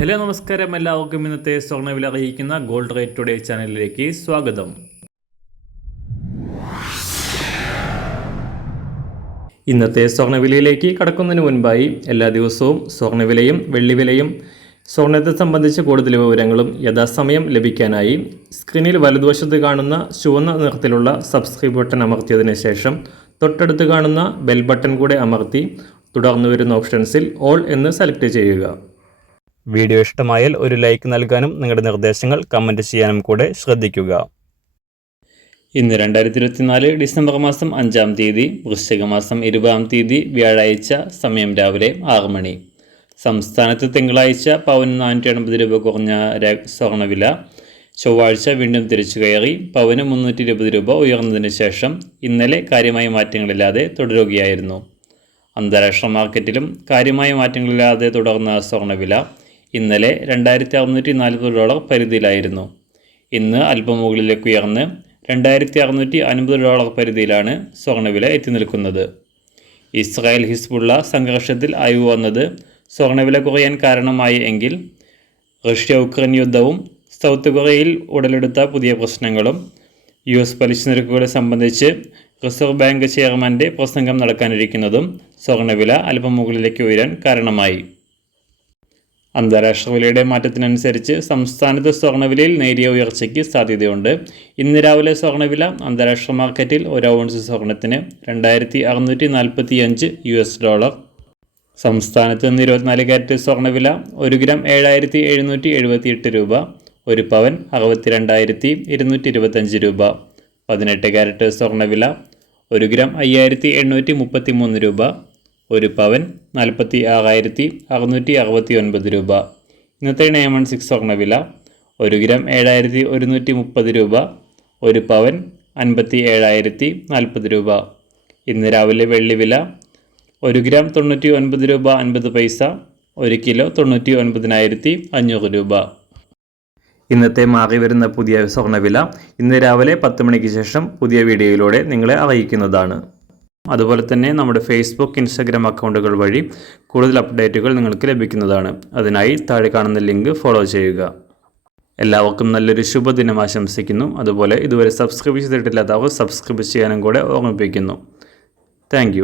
Hello നമസ്കാരം, എല്ലാവർക്കും ഇന്നത്തെ സ്വർണ്ണവില അറിയിക്കുന്ന ഗോൾഡ് റേറ്റ് ടുഡേ ചാനലിലേക്ക് സ്വാഗതം. ഇന്നത്തെ സ്വർണ്ണവിലയിലേക്ക് കടക്കുന്നതിന് മുൻപായി എല്ലാ ദിവസവും സ്വർണ്ണവിലയും വെള്ളിവിലയും സ്വർണ്ണത്തെ സംബന്ധിച്ച് കൂടുതൽ വിവരങ്ങളും യഥാസമയം ലഭിക്കാനായി സ്ക്രീനിൽ വലതുവശത്ത് കാണുന്ന ചുവന്ന നിറത്തിലുള്ള സബ്സ്ക്രൈബ് ബട്ടൺ അമർത്തിയതിനു ശേഷം തൊട്ടടുത്ത് കാണുന്ന ബെൽ ബട്ടൺ കൂടെ അമർത്തി തുടർന്ന് വരുന്ന ഓപ്ഷൻസിൽ ഓൾ എന്ന് സെലക്ട് ചെയ്യുക. വീഡിയോ ഇഷ്ടമായാൽ ഒരു ലൈക്ക് നൽകാനും നിങ്ങളുടെ നിർദ്ദേശങ്ങൾ കമൻറ്റ് ചെയ്യാനും കൂടെ ശ്രദ്ധിക്കുക. ഇന്ന് 2024 ഡിസംബർ മാസം 5-ാം തീയതി, വൃശ്ചിക മാസം 20-ാം തീയതി, വ്യാഴാഴ്ച. സമയം രാവിലെ 6 മണി. സംസ്ഥാനത്ത് തിങ്കളാഴ്ച പവന് 480 രൂപ കുറഞ്ഞ സ്വർണ്ണവില. ചൊവ്വാഴ്ച വീണ്ടും തിരിച്ചു കയറി പവന് 320 രൂപ ഉയർന്നതിന് ശേഷം ഇന്നലെ കാര്യമായ മാറ്റങ്ങളില്ലാതെ തുടരുകയായിരുന്നു. അന്താരാഷ്ട്ര മാർക്കറ്റിലും കാര്യമായ മാറ്റങ്ങളില്ലാതെ തുടർന്ന സ്വർണ്ണവില ഇന്നലെ $2,640 പരിധിയിലായിരുന്നു. ഇന്ന് അല്പം മുകളിലേക്ക് ഉയർന്ന് $2,650 പരിധിയിലാണ് സ്വർണ്ണവില എത്തി നിൽക്കുന്നത്. ഇസ്രായേൽ ഹിസ്ബുള്ള സംഘർഷത്തിൽ അയവ് വന്നത് സ്വർണ്ണവില കുറയാൻ കാരണമായി എങ്കിൽ റഷ്യ ഉക്രൈൻ യുദ്ധവും സൗത്ത് കൊറിയയിൽ ഉടലെടുത്ത പുതിയ പ്രശ്നങ്ങളും US പലിശ നിരക്കുകളെ സംബന്ധിച്ച് റിസർവ് ബാങ്ക് ചെയർമാൻ്റെ പ്രസംഗം നടക്കാനിരിക്കുന്നതും സ്വർണ്ണവില അല്പം മുകളിലേക്ക് ഉയരാൻ കാരണമായി. അന്താരാഷ്ട്ര വിലയുടെ മാറ്റത്തിനനുസരിച്ച് സംസ്ഥാനത്ത് സ്വർണ്ണവിലയിൽ നേരിയ ഉയർച്ചയ്ക്ക് സാധ്യതയുണ്ട്. ഇന്ന് രാവിലെ സ്വർണ്ണവില അന്താരാഷ്ട്ര മാർക്കറ്റിൽ 1 ഔൺസ് സ്വർണ്ണത്തിന് $2,645. സംസ്ഥാനത്ത് നിന്ന് 24 കാരറ്റ് സ്വർണ്ണവില 1 ഗ്രാം 7,778 രൂപ, 1 പവൻ 62,225 രൂപ. 18 കാരറ്റ് സ്വർണ്ണവില 1 ഗ്രാം 5,833 രൂപ, 1 പവൻ 46,669 രൂപ. ഇന്നത്തെ 916 സ്വർണ്ണവില 1 ഗ്രാം 7,130 രൂപ, 1 പവൻ 57,040 രൂപ. ഇന്ന് രാവിലെ വെള്ളിവില 1 ഗ്രാം 99 രൂപ 50 പൈസ, 1 കിലോ 99,500 രൂപ. ഇന്നത്തെ മാറി വരുന്ന പുതിയ സ്വർണ്ണവില ഇന്ന് രാവിലെ 10 മണിക്ക് ശേഷം പുതിയ വീഡിയോയിലൂടെ നിങ്ങളെ അറിയിക്കുന്നതാണ്. അതുപോലെ തന്നെ നമ്മുടെ ഫേസ്ബുക്ക്, ഇൻസ്റ്റാഗ്രാം അക്കൗണ്ടുകൾ വഴി കൂടുതൽ അപ്ഡേറ്റുകൾ നിങ്ങൾക്ക് ലഭിക്കുന്നതാണ്. അതിനായി താഴെ കാണുന്ന ലിങ്ക് ഫോളോ ചെയ്യുക. എല്ലാവർക്കും നല്ലൊരു ശുഭദിനം ആശംസിക്കുന്നു. അതുപോലെ ഇതുവരെ സബ്സ്ക്രൈബ് ചെയ്തിട്ടില്ലാത്തവർ സബ്സ്ക്രൈബ് ചെയ്യാനും കൂടെ ഓർമ്മിപ്പിക്കുന്നു. താങ്ക്